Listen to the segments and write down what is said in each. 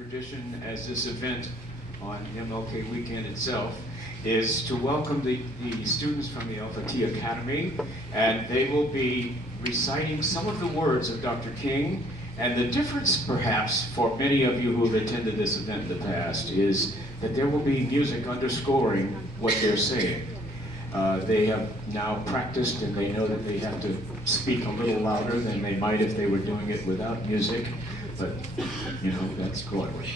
tradition as this event on MLK weekend itself is to welcome the students from the Alpha T Academy, and they will be reciting some of the words of Dr. King. And the difference, perhaps, for many of you who have attended this event in the past is that there will be music underscoring what they're saying. They have now practiced and they know that they have to speak a little louder than they might if they were doing it without music, but you know, that's Broadway.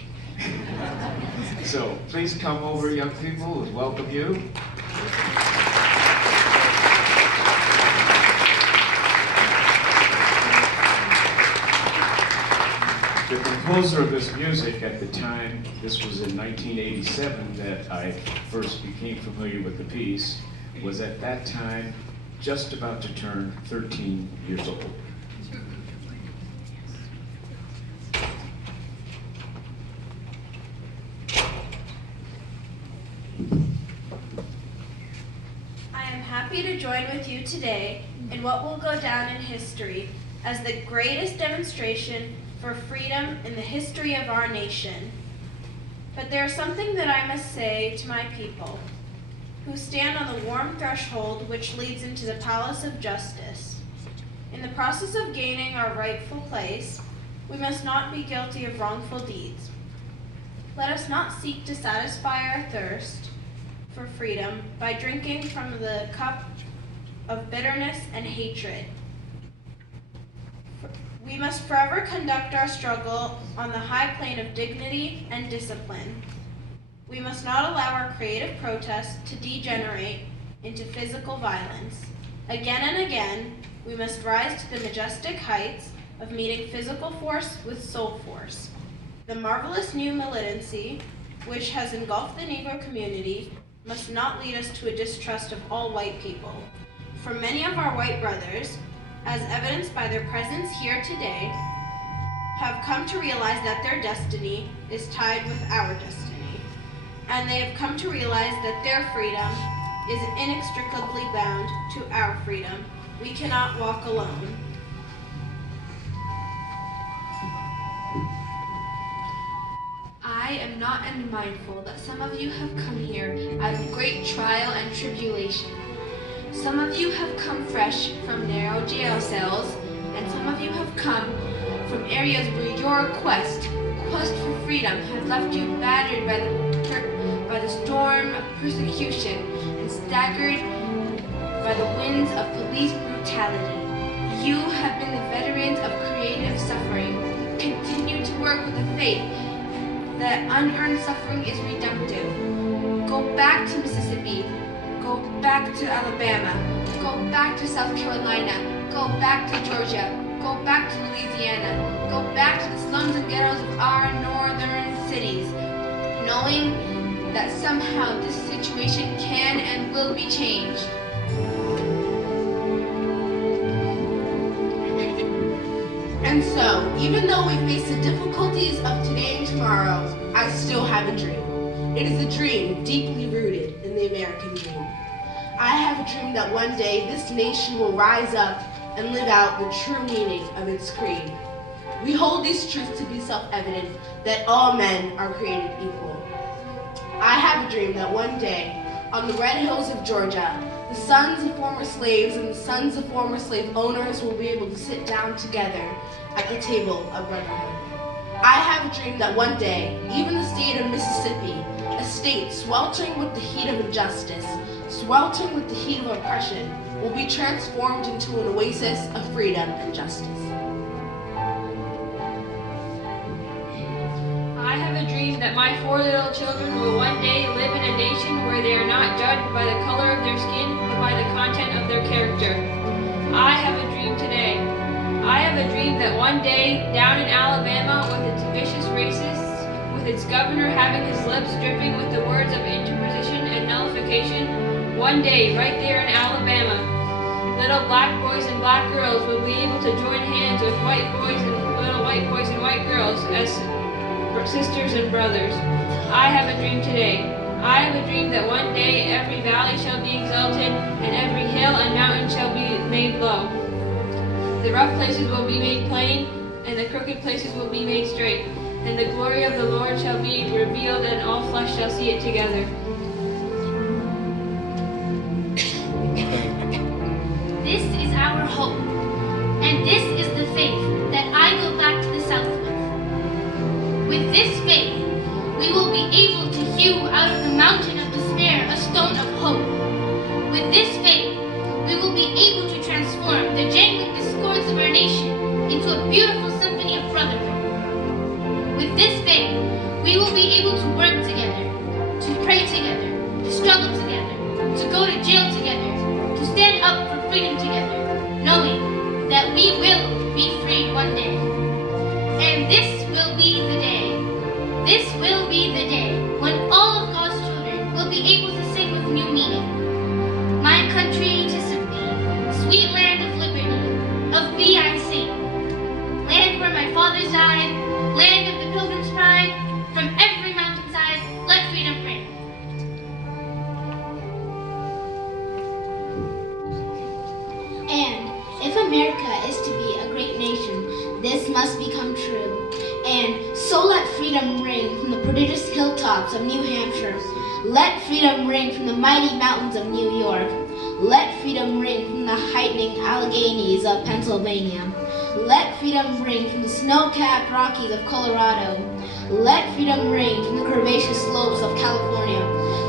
So please come over, young people, and welcome you. The composer of this music at the time, this was in 1987 that I first became familiar with the piece, was at that time just about to turn 13 years old. I am happy to join with you today in what will go down in history as the greatest demonstration for freedom in the history of our nation. But there is something that I must say to my people, who stand on the warm threshold which leads into the palace of justice. In the process of gaining our rightful place, we must not be guilty of wrongful deeds. Let us not seek to satisfy our thirst for freedom by drinking from the cup of bitterness and hatred. We must forever conduct our struggle on the high plane of dignity and discipline. We must not allow our creative protests to degenerate into physical violence. Again and again, we must rise to the majestic heights of meeting physical force with soul force. The marvelous new militancy, which has engulfed the Negro community, must not lead us to a distrust of all white people. For many of our white brothers, as evidenced by their presence here today, have come to realize that their destiny is tied with our destiny. And they have come to realize that their freedom is inextricably bound to our freedom. We cannot walk alone. I am not unmindful that some of you have come here out of great trial and tribulation. Some of you have come fresh from narrow jail cells, and some of you have come from areas where your quest for freedom has left you battered by the storm of persecution and staggered by the winds of police brutality. You have been the veterans of creative suffering. Continue to work with the faith that unearned suffering is redemptive. Go back to Mississippi. Go back to Alabama. Go back to South Carolina. Go back to Georgia. Go back to Louisiana. Go back to the slums and ghettos of our northern cities, knowing that somehow this situation can and will be changed. And so, even though we face the difficulties of today and tomorrow, I still have a dream. It is a dream deeply rooted in the American dream. I have a dream that one day this nation will rise up and live out the true meaning of its creed. We hold these truths to be self-evident, that all men are created equal. I have a dream that one day, on the red hills of Georgia, the sons of former slaves and the sons of former slave owners will be able to sit down together at the table of brotherhood. I have a dream that one day, even the state of Mississippi, a state sweltering with the heat of injustice, sweltering with the heat of oppression, will be transformed into an oasis of freedom and justice. I have a dream that my 4 little children will one day live in a nation where they are not judged by the color of their skin, but by the content of their character. I have a dream today. I have a dream that one day, down in Alabama, with its vicious racists, with its governor having his lips dripping with the words of interposition and nullification, one day, right there in Alabama, little black boys and black girls will be able to join hands with white boys and little white boys and white girls as sisters and brothers. I have a dream today. I have a dream that one day every valley shall be exalted, and every hill and mountain shall be made low. The rough places will be made plain, and the crooked places will be made straight. and the glory of the Lord shall be revealed, and all flesh shall see it together. This is our hope, and this is the faith that I go back to the South with. With this faith, we will be able to hew out of the mountain of despair a stone of hope. With this faith, we will be able to transform the jangling discords of our nation into a beautiful symphony of brotherhood. With this faith, we will be able to work together, to pray together, to struggle together, to go to jail together, to stand up for freedom together, knowing that we will be free one day. And this will be the day. This will be the day when all of God's children will be able to sing with new meaning. My country, 'tis of thee, sweet land of liberty, of thee I sing. Land where my fathers died, land of the pilgrim's pride, from every mountainside, let freedom ring. And if America is to be a great nation, this must become true. And so let freedom ring from the prodigious hilltops of New Hampshire. Let freedom ring from the mighty mountains of New York. Let freedom ring from the heightening Alleghenies of Pennsylvania. Let freedom ring from the snow-capped Rockies of Colorado. Let freedom ring from the curvaceous slopes of California.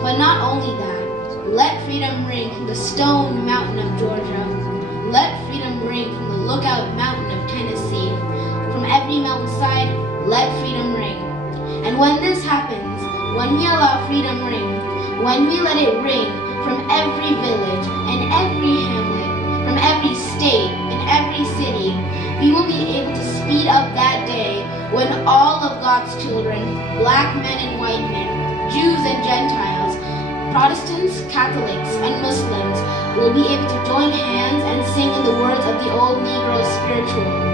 But not only that, let freedom ring from the Stone Mountain of Georgia. Let freedom ring from the Lookout Mountain of Tennessee. From every mountainside, let freedom ring. And when this happens, when we allow freedom ring, when we let it ring from every village and every hamlet, from every state and every city, we will be able to speed up that day when all of God's children, black men and white men, Jews and Gentiles, Protestants, Catholics, and Muslims will be able to join hands and sing in the words of the old Negro spiritual.